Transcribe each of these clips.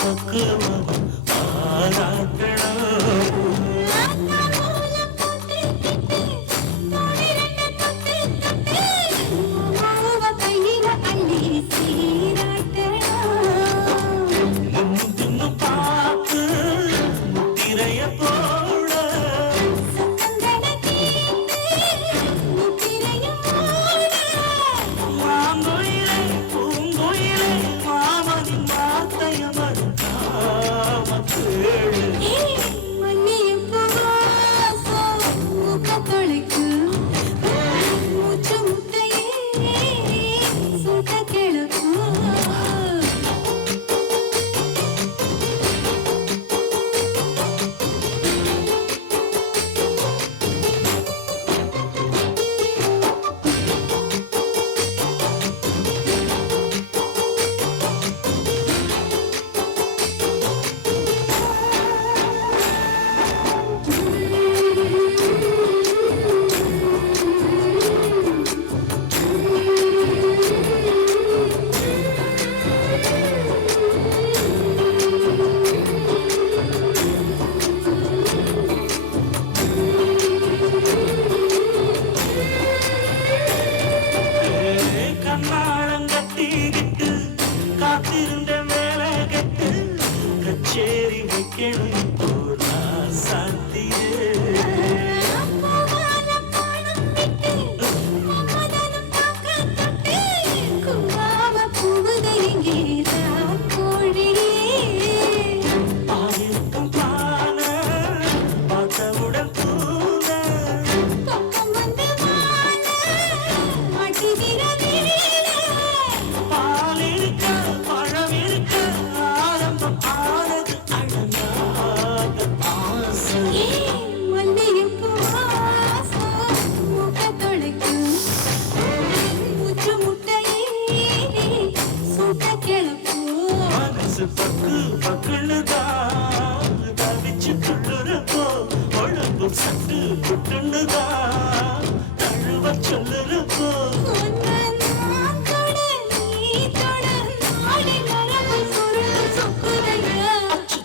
பக்குவம் பாராட்டணும். முன்னும் பார்த்து முத்திரைய போட மாங்குயிலே பூங்குயிலே மாமனின் வார்த்தைய மறுக்காம கேளு. கண்ணாளங்கட்டிக்கிட்டு காத்திருந்த மேல கட்டு கச்சேரி வைக்கணும் போனா சாத்தியே. பாலிருக்கும் பான பார்த்தவுடன் தூங்க பால் இருக்க பழம் இருக்க ஆரம்பம் ஆனது அடங்காத ஆசை. மனசு பக்கு பக்குன்னுதான் தவிச்சு துள்ளுறப்போ உடம்பு சட்டு புட்டுன்னுதான் தழுவ சொல்லுறப்போ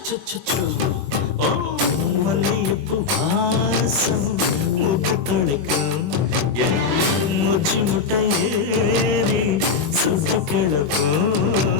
அச்சச்சோ. ஓ மல்லிகைப்பூ வாசம் மூக்கு தொலைக்கும் என் மூச்சு முட்டை ஏறி சுத்த கிடக்கும்.